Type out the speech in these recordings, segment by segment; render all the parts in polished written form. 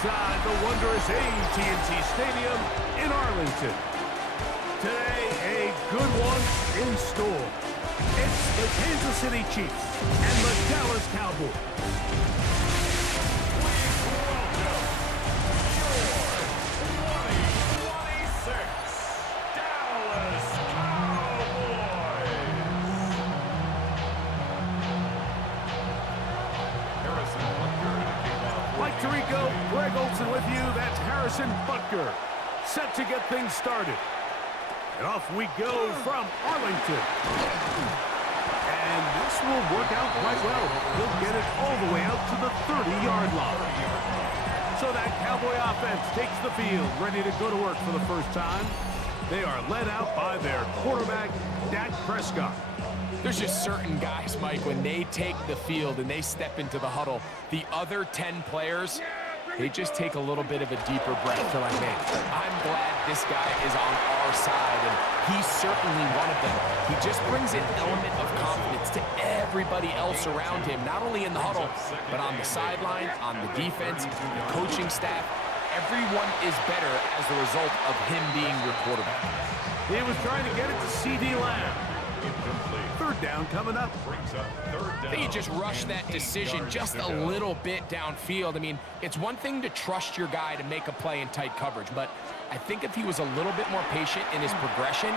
inside the wondrous AT&T Stadium in Arlington. Today, a good one in store. It's the Kansas City Chiefs and the Dallas Cowboys. Greg Olson with you. That's Harrison Butker, set to get things started. And off we go from Arlington. And this will work out quite well. He'll get it all the way out to the 30-yard line. So that Cowboy offense takes the field, ready to go to work for the first time. They are led out by their quarterback, Dak Prescott. There's just certain guys, Mike, when they take the field and they step into the huddle, the other 10 players, they just take a little bit of a deeper breath. They're like, man, I'm glad this guy is on our side, and he's certainly one of them. He just brings an element of confidence to everybody else around him, not only in the huddle, but on the sideline, on the defense, the coaching staff. Everyone is better as a result of him being your quarterback. He was trying to get it to C.D. Lamb. Incomplete. Third down coming up. I think he just rushed that decision just a little bit downfield. I mean, it's one thing to trust your guy to make a play in tight coverage, but I think if he was a little bit more patient in his progression,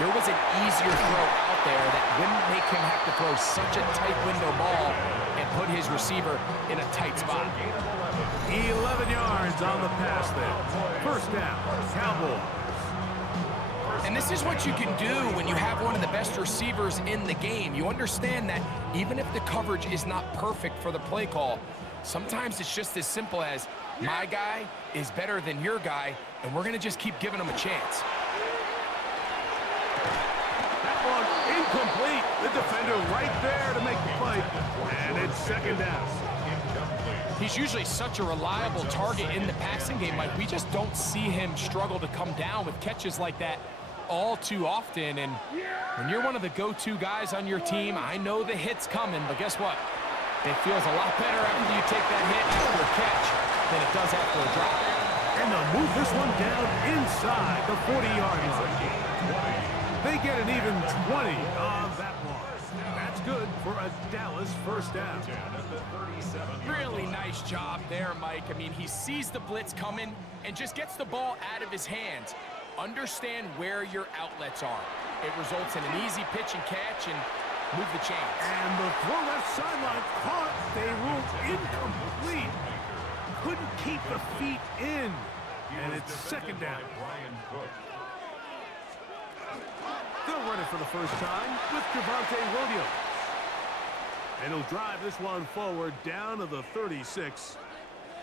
there was an easier throw out there that wouldn't make him have to throw such a tight window ball and put his receiver in a tight spot. 11 yards on the pass there. First down, Cowboys. And this is what you can do when you have one of the best receivers in the game. You understand that even if the coverage is not perfect for the play call, sometimes it's just as simple as my guy is better than your guy, and we're going to just keep giving him a chance. That one incomplete. The defender right there to make the play. And it's second down. He's usually such a reliable target in the passing game. Like, we just don't see him struggle to come down with catches like that all too often. And when you're one of the go-to guys on your team, I know the hit's coming, but guess what? It feels a lot better after you take that hit after a catch than it does after a drop. And they'll move this one down inside the 40-yard line. They get an even 20 on that one. That's good for a Dallas first down. Really nice job there, Mike. I mean, he sees the blitz coming and just gets the ball out of his hands. Understand where your outlets are. It results in an easy pitch and catch and move the chains. And the throw left sideline caught. They ruled incomplete. Couldn't keep the feet in. And it's second down. They'll run it for the first time with Javonte Williams. And he'll drive this one forward down to the 36.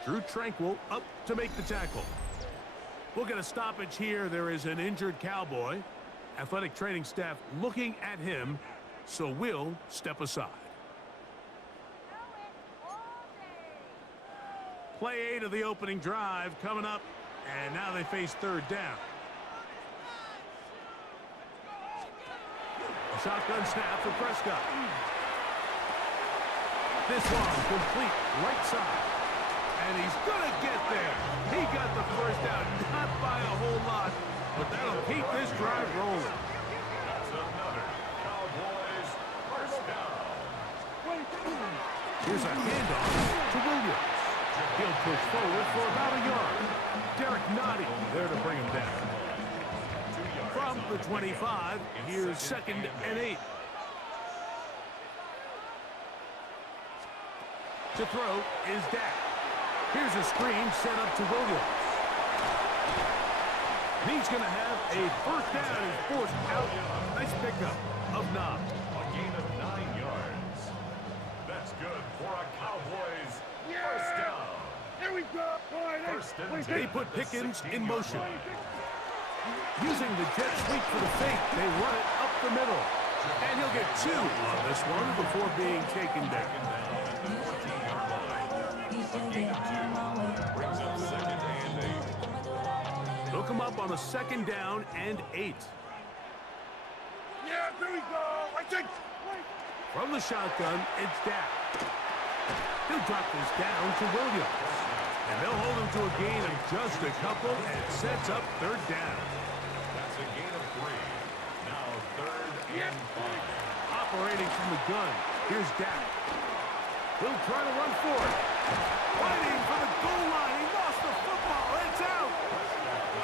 Drew Tranquil up to make the tackle. We'll get a stoppage here. There is an injured Cowboy. Athletic training staff looking at him, so we'll step aside. Play 8 of the opening drive coming up, and now they face third down. A shotgun snap for Prescott. This one complete right side. And he's going to get there. He got the first down, not by a whole lot, but that'll keep this drive rolling. That's another Cowboys first down. Here's a handoff to Williams. He'll push forward for about a yard. Derek Nottie there to bring him down. From the 25, here's second and 8. To throw is Dak. Here's a screen set up to Williams. He's going to have a first down and forced out. Nice pickup of Knob. A gain of 9 yards. That's good for a Cowboys first down. Here we go. They put Pickens in motion. Using the jet sweep for the fake, they run it up the middle. And he'll get 2 on this one before being taken down. They'll come up on a second down and 8. Yeah, there we go. From the shotgun, it's Dak. He'll drop this down to Williams. And they'll hold him to a gain of just a couple, and it sets up third down. That's a gain of 3. Now 3rd and 5. Operating from the gun, here's Dak. He'll try to run for it. Fighting for the goal line. He lost the football. It's out.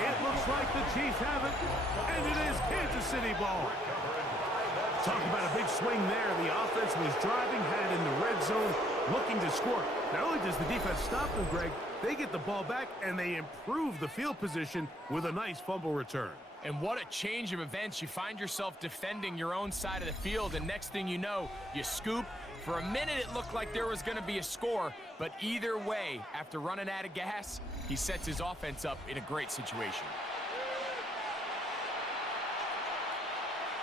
It looks like the Chiefs have it, and it is Kansas City ball. Talk about a big swing there. The offense was driving, had in the red zone, looking to score. Not only does the defense stop them, Greg, they get the ball back, and they improve the field position with a nice fumble return. And what a change of events. You find yourself defending your own side of the field, and next thing you know, you scoop. For a minute, it looked like there was going to be a score, but either way, after running out of gas, he sets his offense up in a great situation.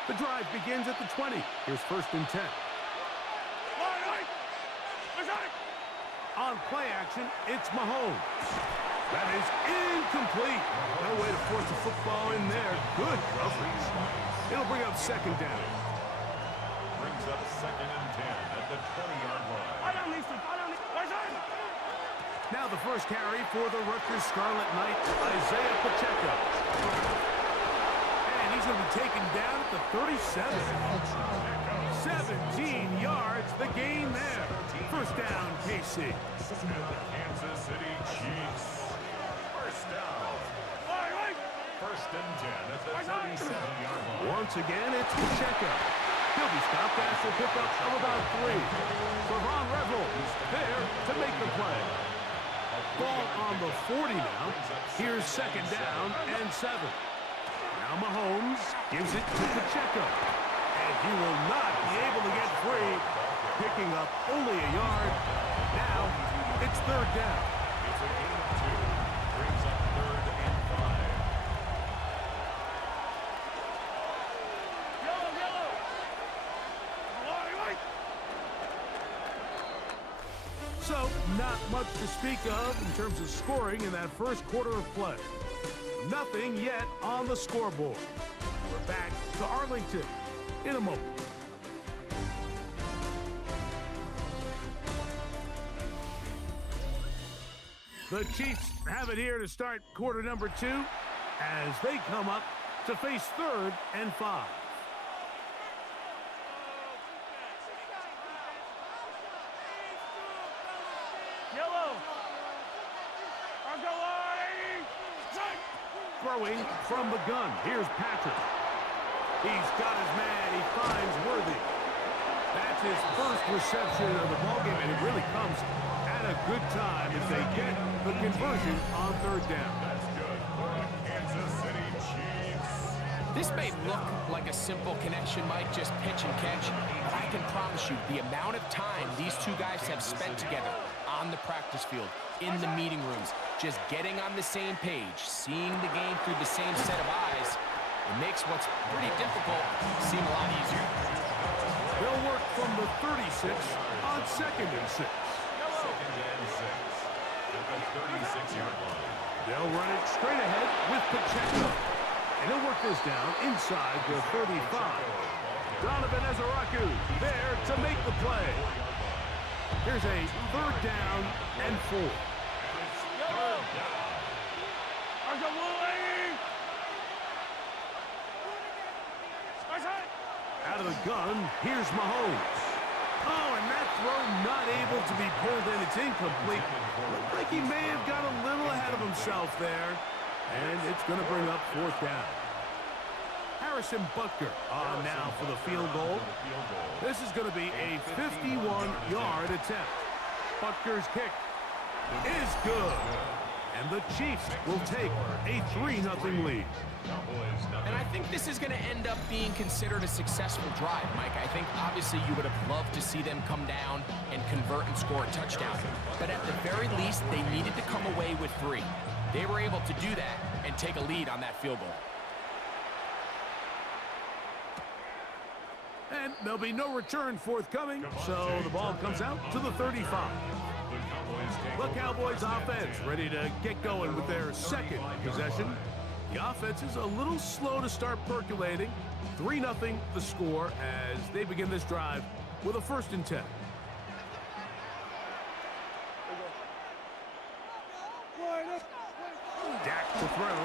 The drive begins at the 20. Here's 1st and 10. On play action, it's Mahomes. That is incomplete. No way to force the football in there. Good coverage. It'll bring up 2nd down. Brings up 2nd and 10 at the 20-yard line. Now the first carry for the Rutgers Scarlet Knight, Isaiah Pacheco. And he's going to be taken down at the 37. 17 yards, the gain there. 1st down, KC. And the Kansas City Chiefs. 1st down. 1st and 10 at the 37-yard line. Once again, it's Pacheco. He'll be stopped after a pickup of about 3. Savon Reynolds there to make the play. Ball on the 40 now. Here's 2nd down and 7. Now Mahomes gives it to Pacheco. And he will not be able to get free. Picking up only a yard. Now it's 3rd down. It's a gain of 2. Brings up 3rd and 5. So, not much to speak of in terms of scoring in that first quarter of play. Nothing yet on the scoreboard. We're back to Arlington in a moment. The Chiefs have it here to start quarter number 2 as they come up to face 3rd and 5. Throwing from the gun. Here's Patrick. He's got his man. He finds Worthy. That's his first reception of the ballgame, and it really comes at a good time as they get the conversion on 3rd down. That's good for the Kansas City Chiefs. This may look like a simple connection, Mike, just pitch and catch, but I can promise you the amount of time these two guys have spent together on the practice field, in the meeting rooms, just getting on the same page, seeing the game through the same set of eyes, it makes what's pretty difficult seem a lot easier. They'll work from the 36 on 2nd and 6. 2nd and 6 at the 36-yard line. They'll run it straight ahead with Pacheco. And he'll work this down inside the 35. Donovan Ezaraku there to make the play. Here's a 3rd down and 4. Out of the gun, here's Mahomes. Oh, and that throw not able to be pulled in. It's incomplete. Looked like he may have got a little ahead of himself there. And it's going to bring up 4th down. Harrison Butker on now for the field goal. This is going to be a 51-yard attempt. Butker's kick is good. And the Chiefs will take a 3-0 lead. And I think this is going to end up being considered a successful drive, Mike. I think obviously you would have loved to see them come down and convert and score a touchdown. But at the very least, they needed to come away with 3. They were able to do that and take a lead on that field goal. And there'll be no return forthcoming, so the ball comes out to the 35. The Cowboys offense ready to get going with their 2nd possession. The offense is a little slow to start percolating. 3-0 the score as they begin this drive with a 1st and 10. throw.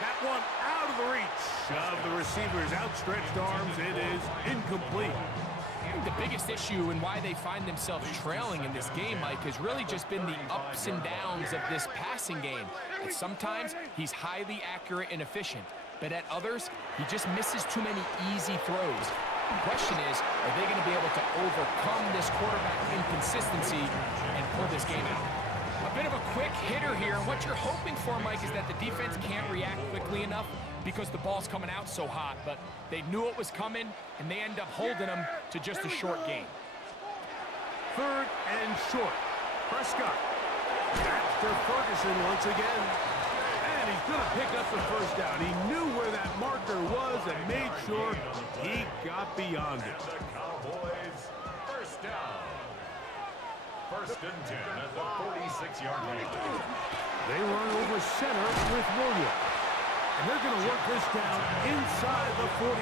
That one out of the reach of the receiver's outstretched arms. It is incomplete. I think the biggest issue and why they find themselves trailing in this game, Mike, has really just been the ups and downs of this passing game. And sometimes he's highly accurate and efficient, but at others, he just misses too many easy throws. The question is, are they going to be able to overcome this quarterback inconsistency and pull this game out? A bit of a quick hitter here, and what you're hoping for, Mike, is that the defense can't react quickly enough because the ball's coming out so hot, but they knew it was coming, and they end up holding them to just a short gain. 3rd and short. Prescott. That's to Ferguson once again. And he's going to pick up the first down. He knew where that marker was and made sure he got beyond it. And the Cowboys, first down. 1st and 10 at the 46-yard line. They run over center with Williams. And they're going to work this down inside the 45.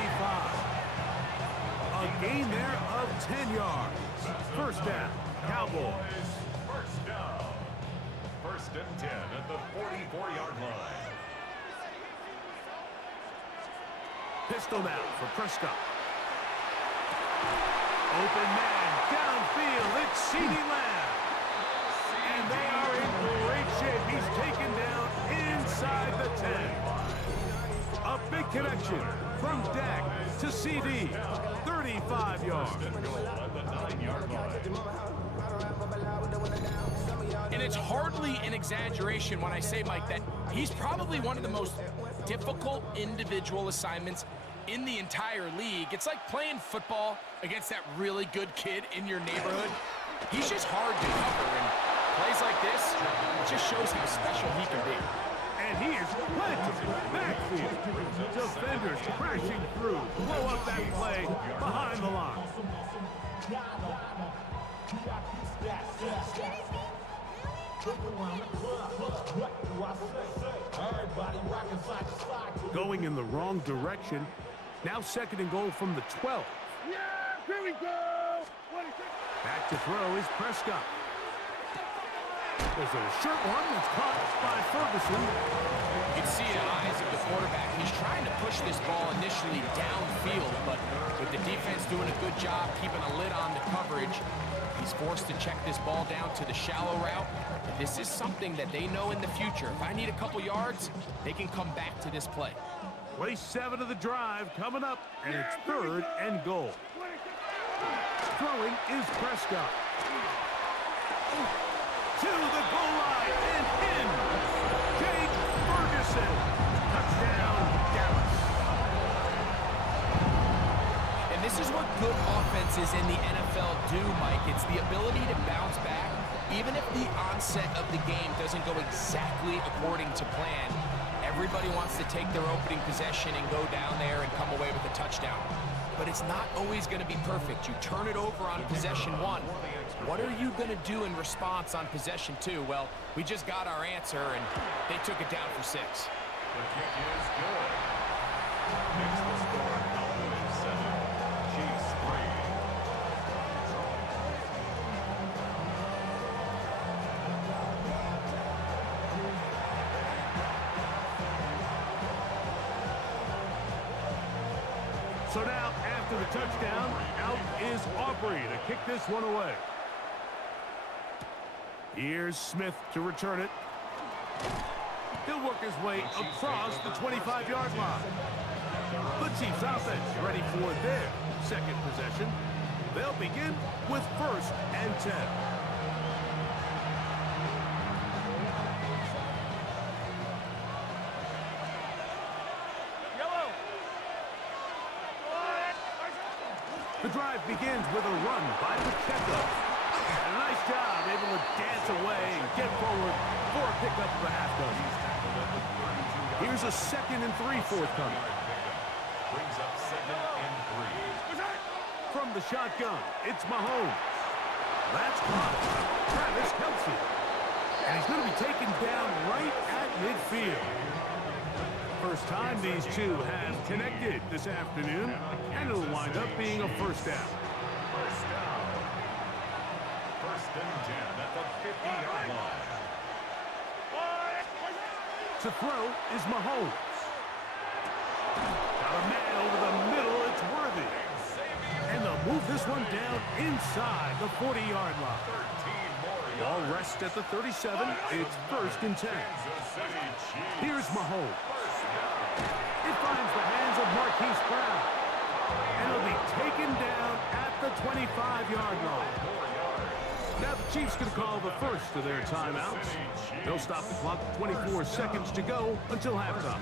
A gain there of 10 yards. First down, Cowboys. First down. 1st and 10 at the 44-yard line. Pistol now for Prescott. Open man, downfield, it's CeeDee Lamb. And they are in great shape. He's taken down inside the 10. A big connection from Dak to CeeDee. 35 yards. And it's hardly an exaggeration when I say, Mike, that he's probably one of the most difficult individual assignments in the entire league. It's like playing football against that really good kid in your neighborhood. He's just hard to cover, and plays like this, it just shows how special he can be. And he is planted in the backfield. Defenders crashing through. Blow up that play behind the line. Going in the wrong direction. Now 2nd and goal from the 12. Yeah, here we go. Back to throw is Prescott. There's a short one that's caught by Ferguson. You can see in the eyes of the quarterback, he's trying to push this ball initially downfield, but with the defense doing a good job keeping a lid on the coverage, he's forced to check this ball down to the shallow route. This is something that they know in the future. If I need a couple yards, they can come back to this play. Play 7 of the drive coming up, and it's 3rd and goal. Throwing is Prescott. To the goal line and in. Jake Ferguson. Touchdown, Dallas. And this is what good offenses in the NFL do, Mike. It's the ability to bounce back, even if the onset of the game doesn't go exactly according to plan. Everybody wants to take their opening possession and go down there and come away with a touchdown. But it's not always going to be perfect. You turn it over on possession 1. What are you going to do in response on possession 2? Well, we just got our answer, and they took it down for 6. The kick is good. Makes the score Cowboys 7, Chiefs 3. So now, after the touchdown, out is Aubrey to kick this one away. Here's Smith to return it. He'll work his way across the 25-yard line. The Chiefs offense ready for their 2nd possession. They'll begin with 1st and 10. The drive begins with a run by Pacheco. And a nice job, able to dance away and get forward for a pickup of the half dozen. Here's a 2nd and 3 forthcoming. Brings up 2nd and 3. From the shotgun, it's Mahomes. That's caught. Travis Kelce. And he's going to be taken down right at midfield. First time these two have connected this afternoon, and it'll wind up being a first down. First down. 1st and 10 at the 50-yard line. To throw is Mahomes. Got a man over the middle. It's Worthy. And they'll move this one down inside the 40-yard line. Ball rests at the 37. It's 1st and 10. Here's Mahomes. It finds the hands of Marquise Brown. And it'll be taken down at the 25-yard line. Now the Chiefs can call the first of their timeouts. They'll stop the clock with 24 seconds to go until halftime.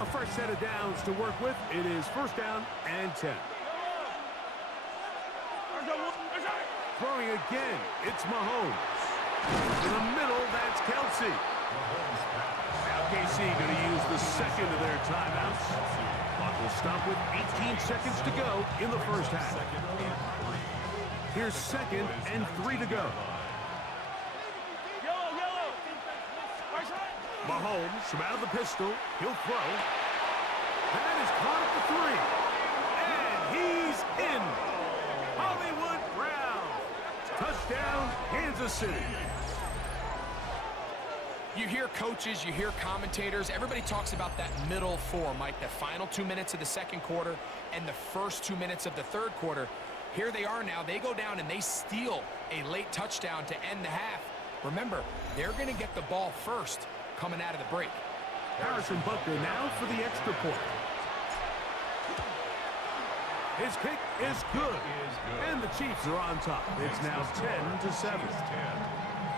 A fresh set of downs to work with. It is 1st down and 10. Throwing again, it's Mahomes. In the middle, that's Kelsey. Now KC going to use the second of their timeouts. Clock will stop with 18 seconds to go in the first half. Here's 2nd and 3 to go. Mahomes from out of the pistol. He'll throw. That is caught at the 3. And he's in. Hollywood Brown. Touchdown, Kansas City. You hear coaches, you hear commentators, everybody talks about that middle 4, Mike, the final 2 minutes of the second quarter and the first 2 minutes of the third quarter. Here they are now. They go down and they steal a late touchdown to end the half. Remember, they're going to get the ball first coming out of the break. Harrison Butker now for the extra point. His kick is good. And the Chiefs are on top. It's now 10-7.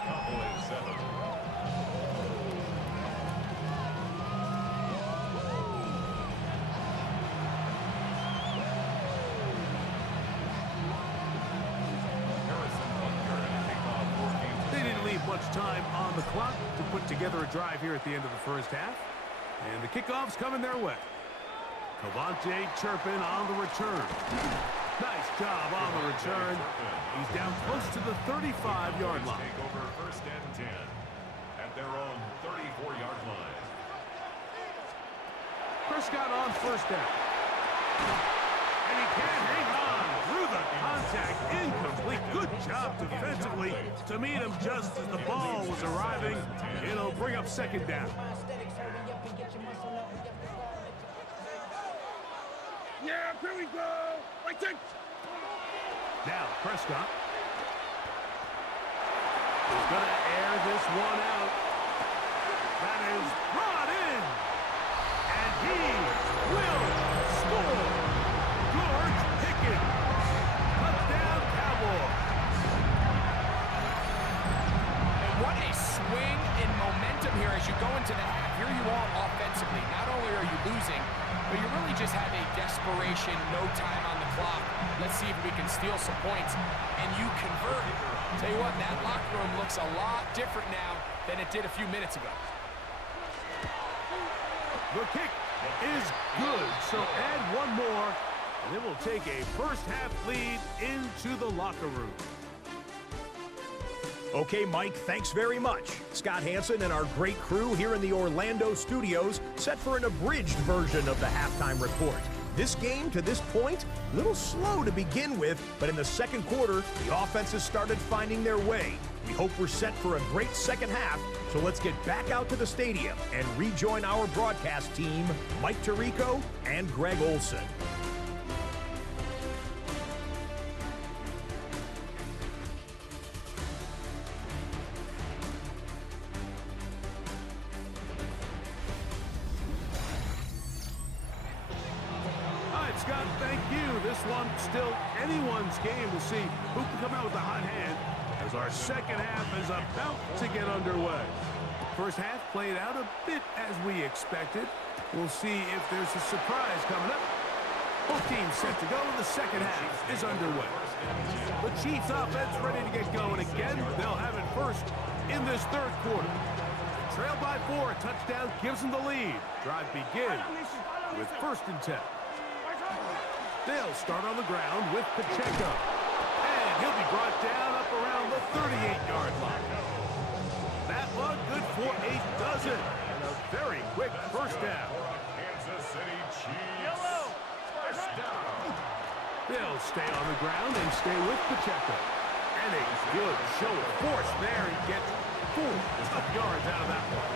Cowboys 7. Much time on the clock to put together a drive here at the end of the first half. And the kickoff's coming their way. Cavante Turpin on the return. Nice job on the return. He's down close to the 35-yard line. Take over 1st and 10 at their own 34-yard line. Prescott on 1st down. And he can't hang on through the contact. Incomplete. Good job defensively to meet him just as the ball was arriving. It'll bring up 2nd down. Yeah, here we go. Like that. Now Prescott is going to air this one out. That is brought in. And he will score. George Pickens. Touchdown, Cowboys. And what a swing in momentum here as you go into the half. Here you are offensively. Not only are you losing, but you really just have a desperation, no time on the clock. Let's see if we can steal some points. And you convert. Tell you what, that locker room looks a lot different now than it did a few minutes ago. The kick is good, so add one more, and it will take a first-half lead into the locker room. Okay, Mike, thanks very much. Scott Hansen and our great crew here in the Orlando studios set for an abridged version of the halftime report. This game, to this point, a little slow to begin with, but in the second quarter, the offenses started finding their way. We hope we're set for a great second half, so let's get back out to the stadium and rejoin our broadcast team, Mike Tirico and Greg Olson. Scott, thank you. This one still anyone's game to see who can come out with a hot hand as our second half is about to get underway. First half played out a bit as we expected. We'll see if there's a surprise coming up. Both teams set to go, and the second half is underway. The Chiefs offense ready to get going again. They'll have it first in this third quarter. Trailed by 4, a touchdown gives them the lead. Drive begins with 1st and 10. They'll start on the ground with Pacheco. And he'll be brought down up around the 38-yard line. That one good for a dozen. And a very quick first down. Kansas City Chiefs. First down. They'll stay on the ground and stay with Pacheco. And a good show of force there. He gets 4 tough yards out of that one.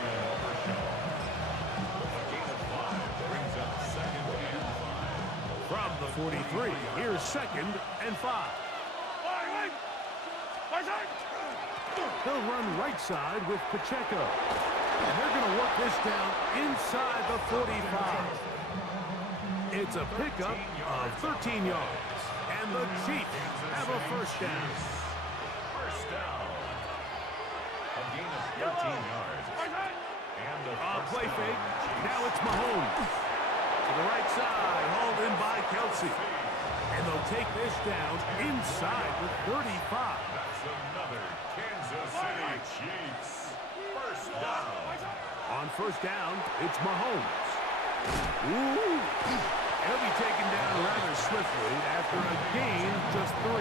A gain of 5 brings up 2nd and 5. From the 43, here's 2nd and 5. They'll run right side with Pacheco. And they're going to work this down inside the 45. It's a pickup of 13 yards. And the Chiefs have a first down. First down. A gain of 13 yards. And a Play first fake. down. Now it's Mahomes. To the right side, hauled in by Kelsey. And they'll take this down inside the 35. That's another Kansas City Chiefs. First down. On first down, it's Mahomes. Ooh. He'll be taken down rather swiftly after a gain of just 3.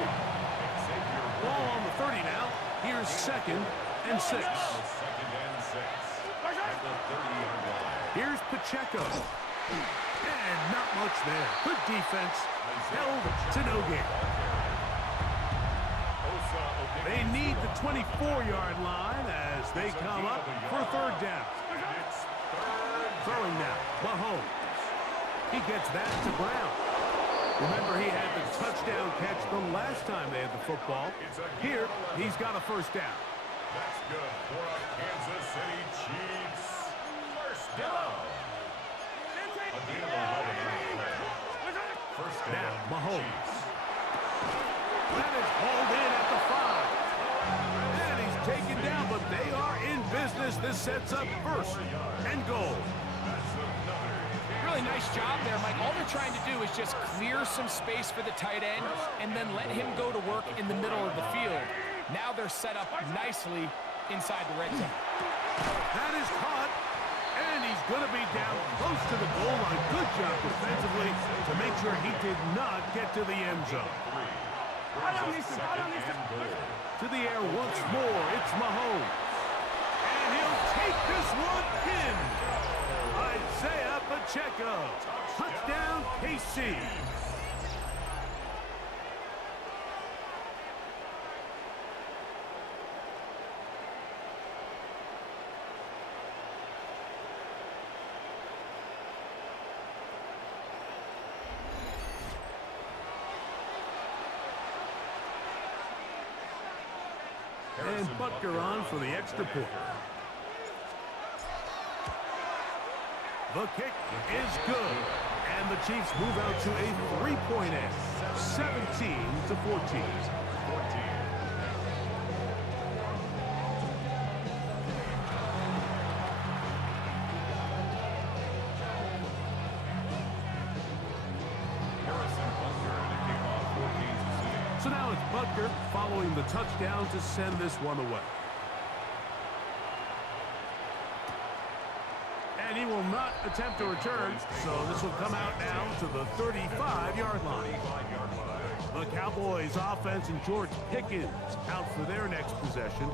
Ball on the 30 now. Here's 2nd and 6. 2nd and 6. At the 30-yard line. Here's Pacheco. And not much there. Good defense. Held to no gain. They need the 24-yard line as they come up for 3rd down. Throwing now, Mahomes. He gets that to Brown. Remember, he had the touchdown catch the last time they had the football. Here, he's got a first down. That's good for a Kansas City Chiefs. First down. A gain of 11 on the play. First down. Now, Mahomes. That is hauled in at the 5. And he's taken down, but they are in business. This sets up 1st and goal. Really nice job there, Mike. All they're trying to do is just clear some space for the tight end and then let him go to work in the middle of the field. Now they're set up nicely inside the red zone. That is caught, and he's going to be down close to the goal line. Good job defensively to make sure he did not get to the end zone. To the air once more, it's Mahomes. And he'll take this one in. Isaiah Pacheco. Touchdown, KC. And Butker on for the extra point. The kick is good. And the Chiefs move out to a 3-point edge. 17-14. So now it's Butker following the touchdown to send this one away. And he will not attempt to return, so this will come out now to the 35-yard line. The Cowboys offense and George Pickens out for their next possession.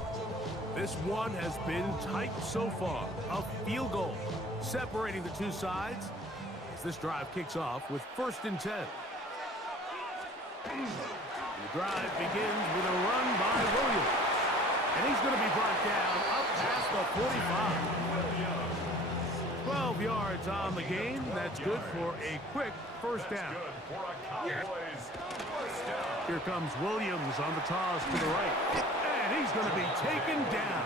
This one has been tight so far. A field goal separating the two sides as this drive kicks off with 1st and 10. The drive begins with a run by Williams. And he's going to be brought down up past the 45. 12 yards on the game. That's good for a quick first down. Here comes Williams on the toss to the right. And he's going to be taken down.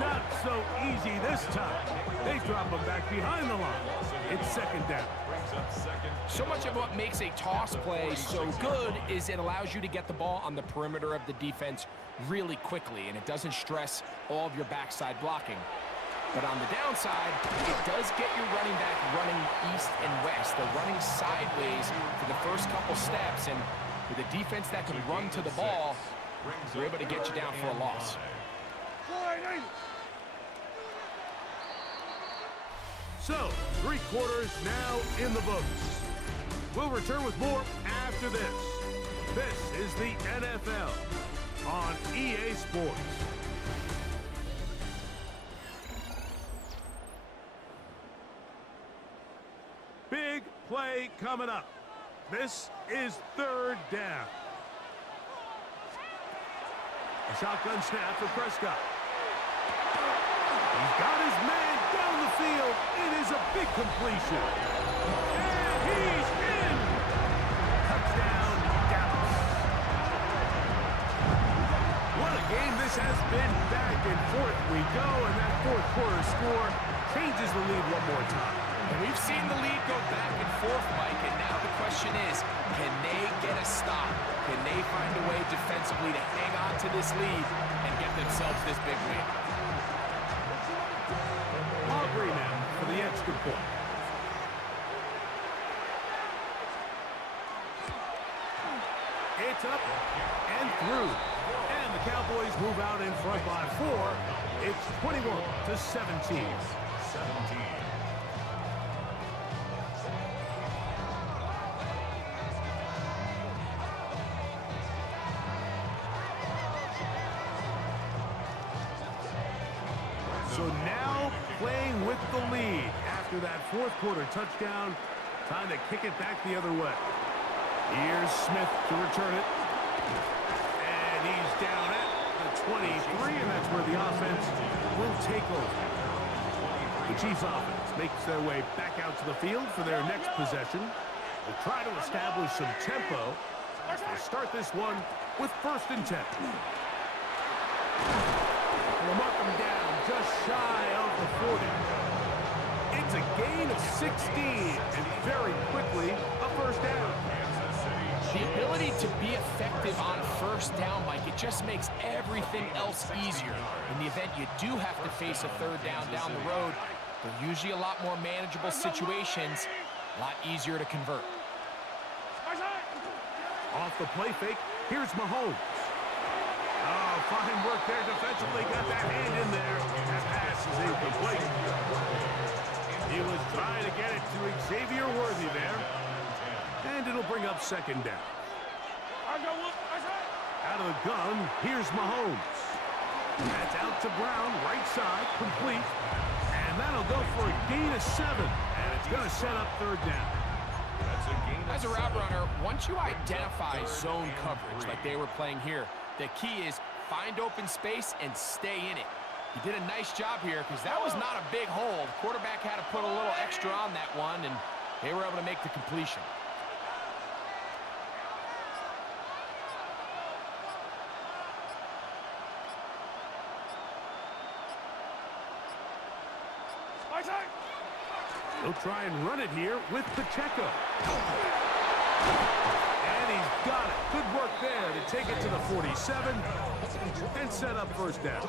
Not so easy this time. They drop him back behind the line. It's 2nd down. So much of what makes a toss play so good is it allows you to get the ball on the perimeter of the defense really quickly, and it doesn't stress all of your backside blocking. But on the downside, it does get your running back running east and west. They're running sideways for the first couple steps, and with a defense that can run to the ball, they're able to get you down for a loss. So, 3 quarters now in the books. We'll return with more after this. This is the NFL on EA Sports. Big play coming up. This is 3rd down. A shotgun snap for Prescott. He's got his man down the field. It is a big completion. And he's in. Touchdown, Dallas. What a game this has been. Back and forth we go, and that fourth quarter score changes the lead one more time. And we've seen the lead go back and forth, Mike, and now the question is, can they get a stop? Can they find a way defensively to hang on to this lead and get themselves this big win? Aubrey now for the extra point. It's up and through. And the Cowboys move out in front by 4. It's 21-17. So now playing with the lead after that fourth quarter touchdown. Time to kick it back the other way. Here's Smith to return it. And he's down at the 23, and that's where the offense will take over. The Chiefs offense makes their way back out to the field for their next possession. They'll try to establish some tempo as they start this one with 1st and 10. We'll mark them down just shy of the 40. It's a gain of 16, and very quickly a 1st down. The ability to be effective on 1st down, Mike, it just makes everything else easier. In the event you do have to face a 3rd down the road, they're usually a lot more manageable situations, a lot easier to convert. Off the play fake, here's Mahomes. Oh, fine work there defensively. Got that hand in there. That pass is incomplete. He was trying to get it to Xavier Worthy there. And it'll bring up 2nd down. Out of the gun, here's Mahomes. That's out to Brown, right side, complete. And that'll go for a gain of 7. And it's going to set up 3rd down. As a route runner, once you identify zone coverage like they were playing here, the key is find open space and stay in it. He did a nice job here because that was not a big hole. The quarterback had to put a little extra on that one, and they were able to make the completion. He'll try and run it here with Pacheco. And he's got it. Good work there to take it to the 47 and set up 1st down.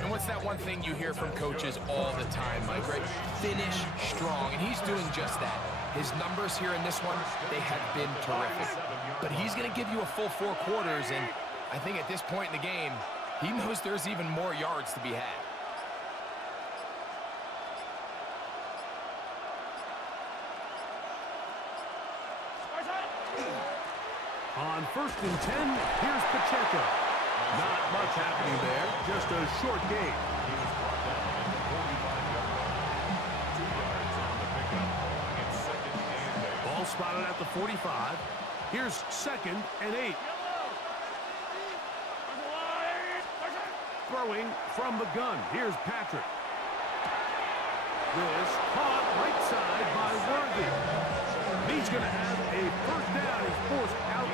And what's that one thing you hear from coaches all the time, Mike, right? Finish strong, and he's doing just that. His numbers here in this one, they have been terrific. But he's going to give you a full 4 quarters, and I think at this point in the game, he knows there's even more yards to be had. On 1st and 10, here's Pacheco. Not much happening there, just a short gain. Ball spotted at the 45. Here's 2nd and 8. Throwing from the gun. Here's Patrick. This caught right side by Worthy. He's going to have a 1st down. He's forced out.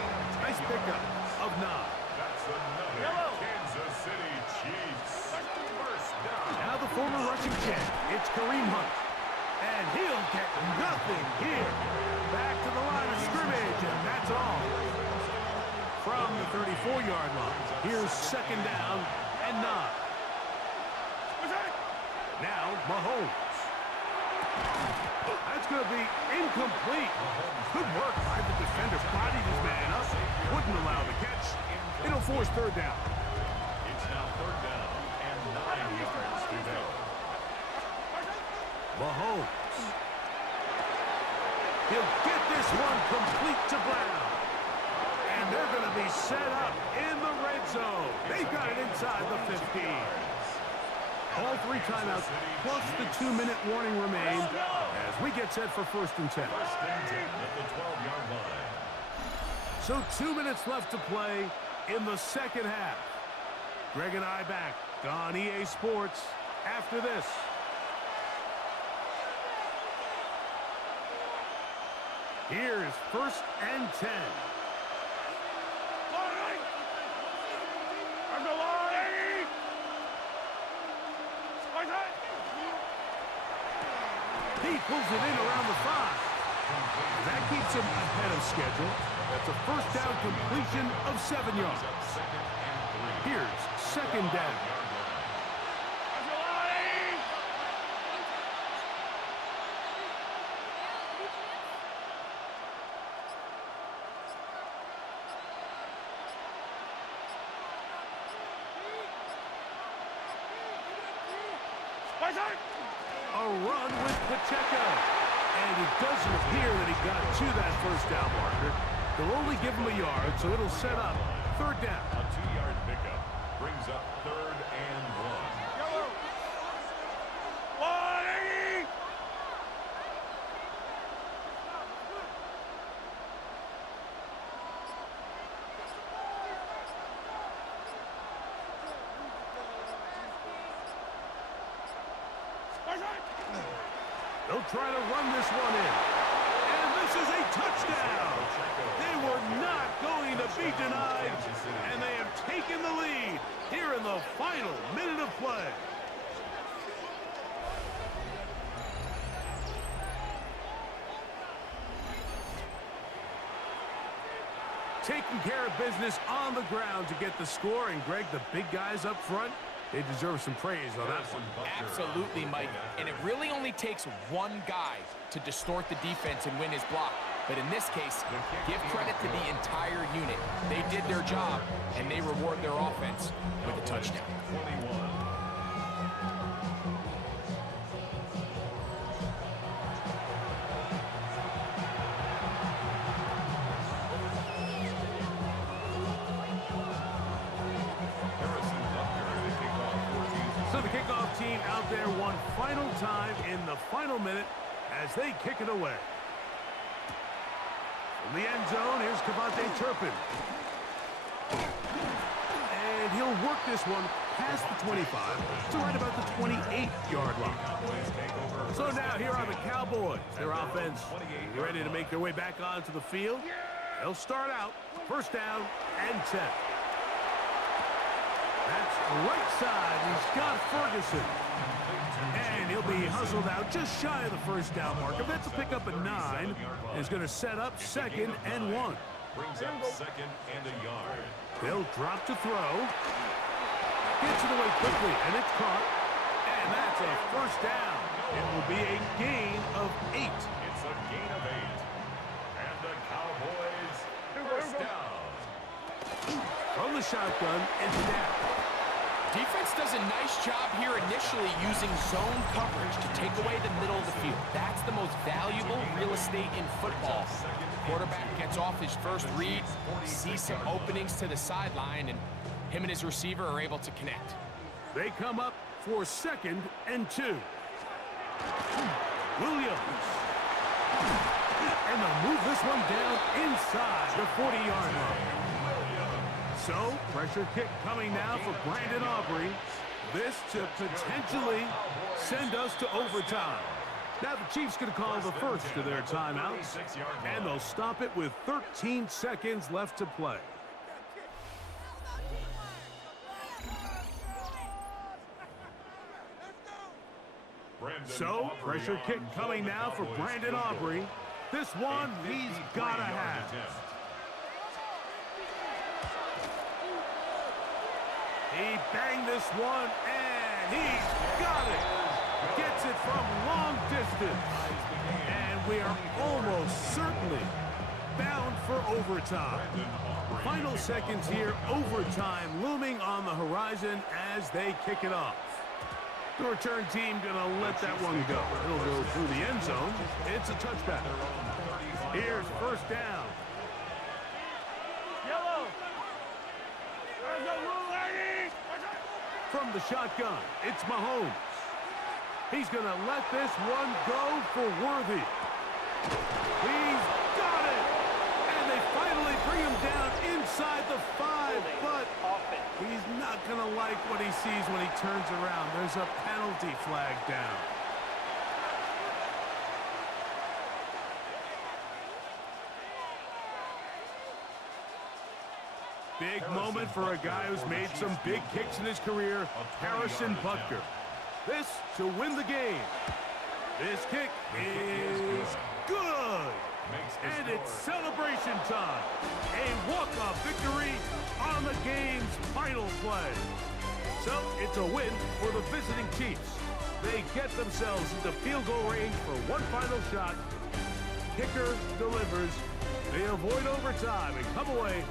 Nice pickup of 9. That's another Kansas City Chiefs 1st down. Now the former rushing champ. It's Kareem Hunt. And he'll get nothing here. Back to the line of scrimmage, and that's all. From the 34-yard line, here's 2nd down and 9. Now Mahomes. That's going to be incomplete. Good work by the defender. Bodied his man up. Wouldn't allow the catch. It'll force 3rd down. It's now 3rd down and 9 yards to go. Mahomes. He'll get this one complete to Brown. And they're going to be set up in the red zone. They've got it inside the 15. All 3 timeouts plus the 2-minute warning remain as we get set for 1st and 10. 1st and 10 at the 12-yard line. So 2 minutes left to play in the 2nd half. Greg and I back on EA Sports after this. Here's 1st and 10. He pulls it in around the 5. That keeps him ahead of schedule. That's a 1st down completion of 7 yards. Here's 2nd down. A run with Pacheco. And it doesn't appear that he got to that 1st down marker. They'll only give him a yard, so it'll set up 3rd down. A 2-yard pickup brings up 3rd and 1. They'll try to run this one in. And this is a touchdown. They were not going to be denied. And they have taken the lead here in the final minute of play. Taking care of business on the ground to get the score. And Greg, the big guys up front, they deserve some praise on that one. Absolutely, Mike. And it really only takes one guy to distort the defense and win his block. But in this case, give credit to the entire unit. They did their job, and they reward their offense with a touchdown. 21. So the kickoff team out there one final time in the final minute as they kick it away. From the end zone, here's Cavante Turpin. And he'll work this one past the 25 to right about the 28-yard line. So now here are the Cowboys. Their offense ready to make their way back onto the field. They'll start out 1st down and 10. That's right side. He's got Ferguson. And he'll be hustled out just shy of the 1st down marker. That's a pickup at 9. And is going to set up 2nd and 1. Brings up 2nd and a yard. They'll drop to throw. Gets it away quickly, and it's caught. And that's a 1st down. It will be a gain of 8. It's a gain of 8. And the Cowboys 1st down. From the shotgun, it's down. Defense does a nice job here initially using zone coverage to take away the middle of the field. That's the most valuable real estate in football. Quarterback gets off his first read, sees some openings to the sideline, and him and his receiver are able to connect. They come up for 2nd and 2. Williams. And they'll move this one down inside the 40-yard line. So, pressure kick coming now for Brandon Aubrey. This to potentially send us to overtime. Now the Chiefs going to call the first of their timeouts, and they'll stop it with 13 seconds left to play. So, pressure kick coming now for Brandon Aubrey. This one he's got to have. He banged this one, and he's got it. Gets it from long distance. And we are almost certainly bound for overtime. Final seconds here, overtime looming on the horizon as they kick it off. The return team gonna let that one go. It'll go through the end zone. It's a touchback. Here's 1st down. From the shotgun, it's Mahomes. He's going to let this one go for Worthy. He's got it! And they finally bring him down inside the 5, but he's not not going to like what he sees when he turns around. There's a penalty flag down. Big moment for a guy who's made some big kicks in his career, Harrison Butker. This to win the game. This kick is good. And it's celebration time. A walk-off victory on the game's final play. So it's a win for the visiting Chiefs. They get themselves into field goal range for one final shot. Kicker delivers. They avoid overtime and come away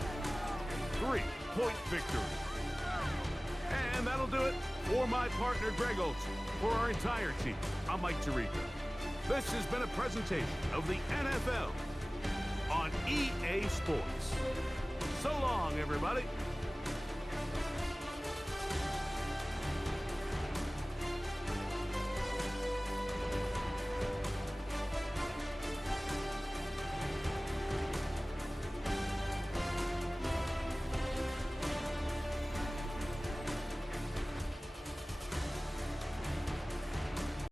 3-point victory. And that'll do it for my partner Greg Olson. For our entire team, I'm Mike Tirico. This has been a presentation of the NFL on EA Sports. So long, everybody.